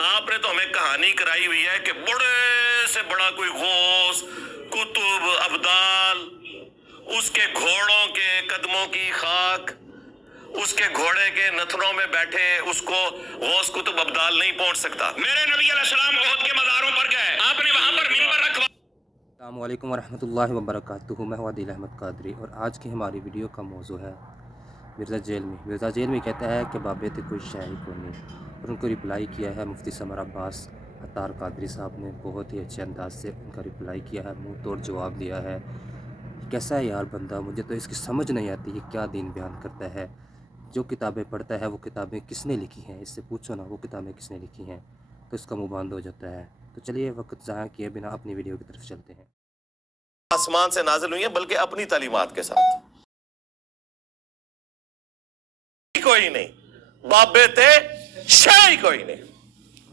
आपने तो हमें कहानी कराई हुई है कि बड़े से बड़ा कोई गौस, कुतुब, अब्दाल, उसके घोड़ों के कदमों की खाक, उसके घोड़े के नथनों में बैठे उसको गौस कुतुब अब्दाल नहीं पहुंच सकता। मेरे नबी अलैहिस्सलाम ओहद के मज़ारों पर गए, आपने वहां पर मिंबर रखवा। अस्सलामु अलैकुम वरहमतुल्लाहि वबरकातुहू। मैं हूं आदिल अहमद कादरी और आज की हमारी वीडियो का मौजू है मिर्ज़ा जेल में। मिर्ज़ा जेल में कहता है कि बाबे थे कोई शाही को नहीं, और उनको रिप्लाई किया है मुफ्ती समर अब्बास अतार कादरी साहब ने। बहुत ही अच्छे अंदाज से उनका रिप्लाई किया है, मुंह तोड़ जवाब दिया है। कैसा है यार बंदा, मुझे तो इसकी समझ नहीं आती ये क्या दीन बयान करता है। जो किताबें पढ़ता है वो किताबें किसने लिखी हैं, इससे पूछो ना वो किताबें किसने लिखी हैं, तो इसका मुँह बंद हो जाता है। तो चलिए वक्त ज़ाया किए बिना अपनी वीडियो की तरफ चलते हैं। आसमान से नाजिल हुई है, बल्कि अपनी तालीमात के साथ। कोई नहीं, बाबे थे शाही कोई नहीं,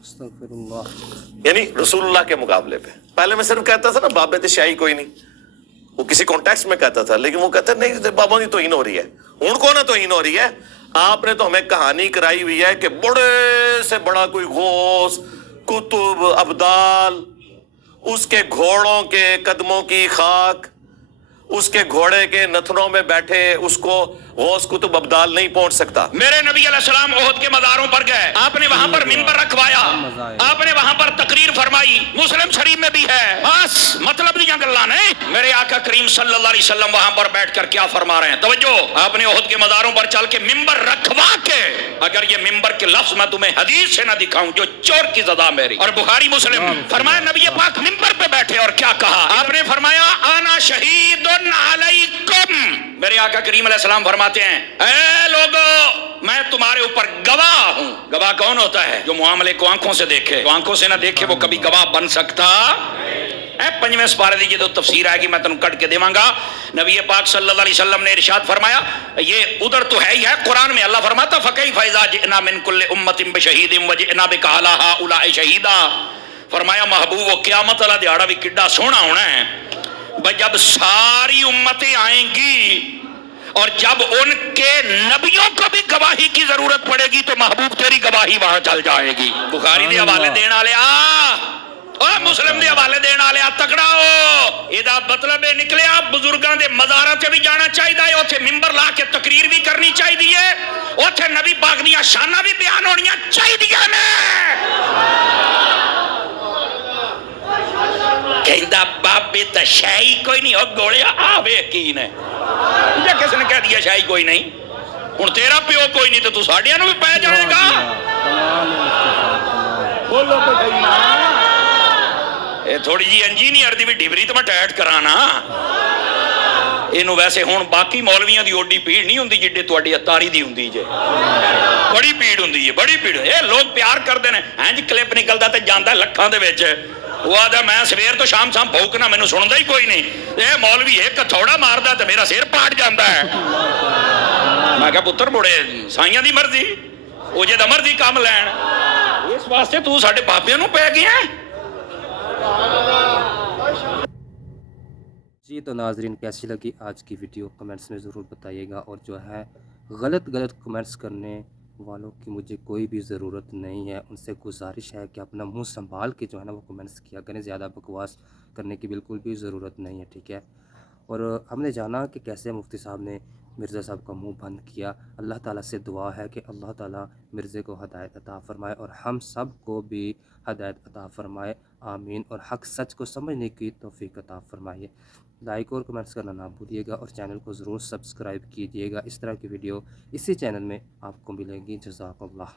अस्तगफिरुल्लाह। यानी रसूलुल्लाह के मुकाबले पे। पहले मैं सिर्फ कहता था ना बाबे थे शाही कोई नहीं, वो किसी कॉन्टेक्स्ट में कहता था, लेकिन वो कहते नहीं बाबा की तोहीन हो रही है, उनको ना तोहीन हो रही है। आपने तो हमें कहानी कराई हुई है कि बड़े से बड़ा कोई गौस, कुतुब, अब्दाल, उसके घोड़ों के कदमों की खाक, उसके घोड़े के नथनों में बैठे उसको गौस कुतुब अब्दाल नहीं पहुंच सकता। मेरे नबी अलैहिस्सलाम ओहद के मज़ारों पर गए, आपने वहां पर मिंबर रखवाया, आपने वहां पर तकरीर फरमाई, मुस्लिम शरीफ में भी है। बस मतलब दी गल्लां नहीं। मेरे आका करीम सल्लल्लाहु अलैहि वसल्लम वहां पर बैठकर क्या फरमा रहे हैं, तवज्जो। आपने ओहद के मज़ारों पर चल के मिंबर रखवा के, अगर ये मिंबर के लफ्ज मैं तुम्हें हदीस से ना दिखाऊं जो चोर की ज़दा मेरी, और बुखारी मुस्लिम, फरमाया नबी पाक मिंबर पे बैठे और क्या कहा, आपने फरमाया आना शहीदुन अलैकुम। मेरे आका करीम अलैहिस्सलाम फरमाते हैं, ऐ लोगो मैं तुम्हारे ऊपर गवाह हूं। गवाह कौन होता है? जो मामले को आंखों से देखे। तो आंखों से ना देखे वो कभी गवाह बन सकता है। पंजवें सिपारे दी जो तफसीर आएगी मैं तेन कट के देवांगा। नबी पाक सल्लल्लाहु अलैहि वसल्लम ने इरशाद फरमाया, ये उधर तो है ही है, कुरान में अल्लाह फरमाता फकई फैजा जिना मिन कुल्li उम्मतिन बिशहीदिन व जिना बिका अला हाउलाए शहीदा। फरमाया महबूब वो क़यामत वाला दिहाड़ा भी किड्डा सोहना होना है, जब सारी उम्मतें आएंगी और जब उनके नबियों को भी गवाही की जरूरत पड़ेगी तो महबूब तेरी गवाही वहां चल जाएगी। बुखारी दे हवाले देने वाले और मुस्लिम दे हवाले देने वाले तकड़ा हो। ਇਹਦਾ मतलब ਇਹ ਨਿਕਲਿਆ ਬਜ਼ੁਰਗਾਂ ਦੇ ਮਜ਼ਾਰਾਂ ਤੇ ਵੀ ਜਾਣਾ ਚਾਹੀਦਾ ਹੈ, ਉੱਥੇ ਮਿੰਬਰ ਲਾ ਕੇ ਤਕਰੀਰ ਵੀ ਕਰਨੀ ਚਾਹੀਦੀ ਹੈ, ਉੱਥੇ ਨਬੀ ਪਾਕ ਦੀਆਂ ਸ਼ਾਨਾਂ ਵੀ ਬਿਆਨ ਹੋਣੀਆਂ ਚਾਹੀਦੀਆਂ ਨੇ। ਕਹਿੰਦਾ ਬਾਬੇ ਤਾਂ ਸ਼ਾਹੀ ਕੋਈ ਨਹੀਂ, ਉਹ ਗੋਲਿਆ ਆਵੇ ਕੀ ਨੇ ਜੇ ਕਿਸੇ ਨੇ ਕਹਿ ਦਿਆ ਸ਼ਾਹੀ ਕੋਈ ਨਹੀਂ, ਹੁਣ ਤੇਰਾ ਪਿਓ ਕੋਈ ਨਹੀਂ ਤੇ ਤੂੰ ਸਾਡਿਆਂ ਨੂੰ ਵੀ ਪੈ ਜਾਏਗਾ। ਬੋਲੋ ਤੇ ਸਹੀ ਨਾ, ਇਹ ਥੋੜੀ ਜੀ ਇੰਜੀਨੀਅਰ ਦੀ ਵੀ ਡਿਗਰੀ ਤਾਂ ਮੈਂ ਟੈਟ ਕਰਾਣਾ ਇਹਨੂੰ। ਵੈਸੇ ਹੁਣ ਬਾਕੀ ਮੌਲਵੀਆਂ ਦੀ ਓਡੀ ਭੀੜ ਨਹੀਂ ਹੁੰਦੀ ਜਿੱਡੇ ਤੁਹਾਡੀ ਅਤਾਰੀ ਦੀ ਹੁੰਦੀ ਜੇ, ਬੜੀ ਭੀੜ ਹੁੰਦੀ ਹੈ, ਬੜੀ ਭੀੜ। ਇਹ ਲੋਕ ਪਿਆਰ ਕਰਦੇ ਨੇ, ਇੰਜ ਕਲਿੱਪ ਨਿਕਲਦਾ ਤੇ ਜਾਂਦਾ ਲੱਖਾਂ ਦੇ ਵਿੱਚ। ਉਹ ਆਦਾ ਮੈਂ ਸਵੇਰ ਤੋਂ ਸ਼ਾਮ ਭੌਂਕਣਾ, ਮੈਨੂੰ ਸੁਣਦਾ ਹੀ ਕੋਈ ਨਹੀਂ। ਇਹ ਮੌਲਵੀ ਇੱਕ ਥੋੜਾ ਮਾਰਦਾ ਤੇ ਮੇਰਾ ਸਿਰ ਪਾੜ ਜਾਂਦਾ ਹੈ। ਮੈਂ ਕਿਹਾ ਪੁੱਤਰ ਮੁੜੇ ਸਾਈਆਂ ਦੀ ਮਰਜ਼ੀ, ਉਹ ਜਿਹਦਾ ਮਰਜ਼ੀ ਕੰਮ ਲੈਣ, ਇਸ ਵਾਸਤੇ ਤੂੰ ਸਾਡੇ ਬਾਬਿਆਂ ਨੂੰ ਪੈ ਗਿਆ। जी तो नाजरीन कैसी लगी आज की वीडियो कमेंट्स में ज़रूर बताइएगा, और जो है गलत कमेंट्स करने वालों की मुझे कोई भी ज़रूरत नहीं है। उनसे गुजारिश है कि अपना मुंह संभाल के जो है ना वो कमेंट्स किया करें, ज़्यादा बकवास करने की बिल्कुल भी ज़रूरत नहीं है, ठीक है। और हमने जाना कि कैसे मुफ्ती साहब ने मिर्ज़ा साहब का मुंह बंद किया। अल्लाह ताला से दुआ है कि अल्लाह ताला मिर्ज़े को हदायत अता फ़रमाए और हम सब को भी हदायत अता फ़रमाए, आमीन। और हक़ सच को समझने की तौफ़ीक अता फ़रमाइए। लाइक और कमेंट्स करना ना भूलिएगा और चैनल को ज़रूर सब्सक्राइब कीजिएगा। इस तरह की वीडियो इसी चैनल में आपको मिलेंगी। जज़ाकल्लाह।